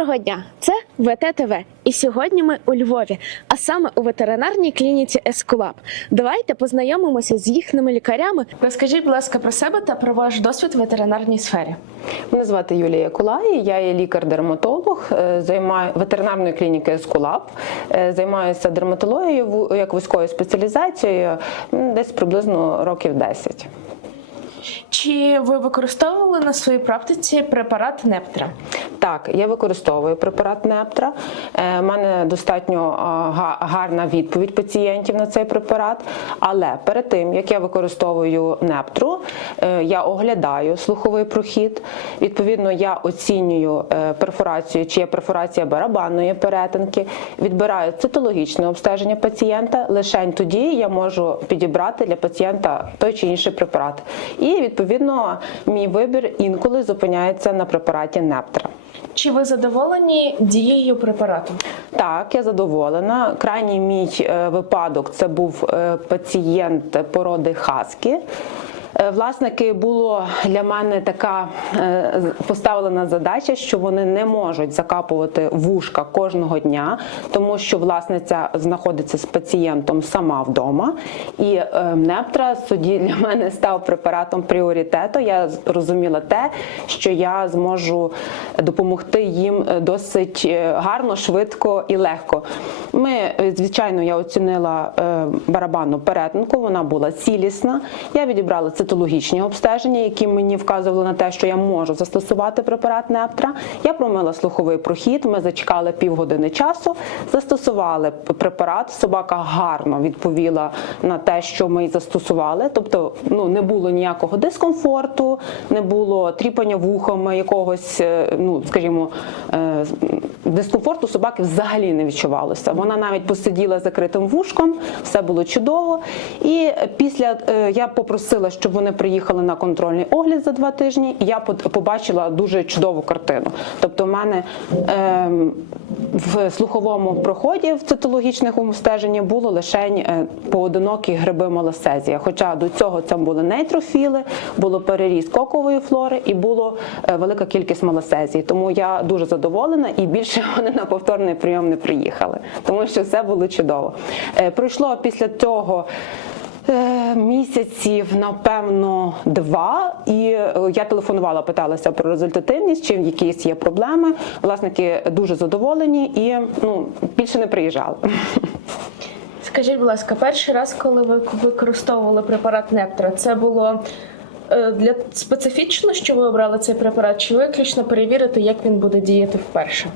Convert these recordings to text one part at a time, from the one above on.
Доброго дня! Це ВТТВ. І сьогодні ми у Львові, а саме у ветеринарній клініці Ескулап. Давайте познайомимося з їхніми лікарями. Розкажіть, будь ласка, про себе та про ваш досвід в ветеринарній сфері. Мене звати Юлія Кулай, я є лікар-дерматолог, е, займаю ветеринарної клініки Ескулап, е, займаюся дерматологією як вузькою спеціалізацією десь приблизно років 10. Чи ви використовували на своїй практиці препарат Нептра? Так, я використовую препарат Нептра. У мене достатньо гарна відповідь пацієнтів на цей препарат. Але перед тим як я використовую Нептру, е, я оглядаю слуховий прохід. Відповідно, я оцінюю е, перфорацію, чи є перфорація барабанної перетинки, відбираю цитологічне обстеження пацієнта. Лише тоді я можу підібрати для пацієнта той чи інший препарат. І відповідно мій вибір інколи зупиняється на препараті Нептра. Чи ви задоволені дією препарату? Так, я задоволена. Крайній мій е, випадок це був е, пацієнт породи Хаскі. Е, Власники було для мене така е, поставлена задача, що вони не можуть закапувати вушка кожного дня, тому що власниця знаходиться з пацієнтом сама вдома. І е, Нептра тоді для мене став препаратом пріоритету. Я розуміла те, що я зможу допомогти їм досить гарно, швидко і легко. Ми, звичайно, я оцінила барабанну перетинку, вона була цілісна. Я відібрала цитологічні обстеження, які мені вказували на те, що я можу застосувати препарат Нептра. Я промила слуховий прохід. Ми зачекали півгодини часу, застосували препарат. Собака гарно відповіла на те, що ми застосували. Тобто, ну не було ніякого дискомфорту, не було тріпання вухами якогось, е, ну скажімо, е, дискомфорту собаки взагалі не відчувалося. Вона навіть посиділа закритим вушком, все було чудово. І після е, я попросила, щоб вони приїхали на контрольний огляд за два тижні. І я побачила дуже чудову картину. Тобто, в мене ем, в слуховому проході в цитологічних обстеженні було лише е, поодинокі гриби малосезія. Хоча до цього це були нейтрофіли, було переріз кокової флори і було е, велика кількість малосезії. Тому я дуже задоволена і більше вони на повторний прийом не приїхали, тому що все було чудово. Е, Пройшло після цього. Е, Місяців, напевно, два, і е, я телефонувала, питалася про результативність, чи якісь є проблеми. Власники дуже задоволені і ну більше не приїжджали. Скажіть, будь ласка, перший раз, коли ви використовували препарат Нептра, це було е, для специфічно, що ви обрали цей препарат, чи виключно перевірити, як він буде діяти вперше?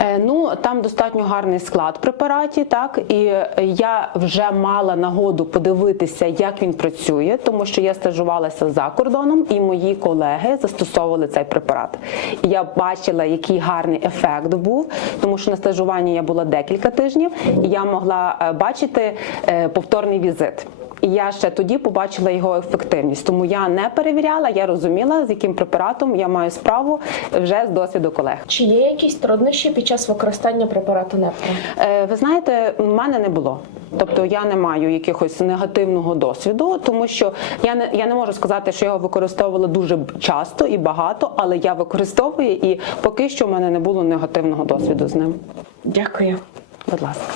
Е, Ну там достатньо гарний склад препаратів, так і я вже мала нагоду подивитися, як він працює, тому що я стажувалася за кордоном, і мої колеги застосовували цей препарат. І я бачила, який гарний ефект був, тому що на стажуванні я була декілька тижнів, і я могла е, бачити е, повторний візит. І я ще тоді побачила його ефективність. Тому я не перевіряла, я розуміла, з яким препаратом я маю справу вже з досвіду колег. Чи є якісь труднощі під час використання препарату Нептра? Е, Ви знаєте, в мене не було. Тобто я не маю якихось негативного досвіду, тому що я не я не можу сказати, що я його використовувала дуже часто і багато, але я використовую і поки що в мене не було негативного досвіду з ним. Дякую. Будь ласка.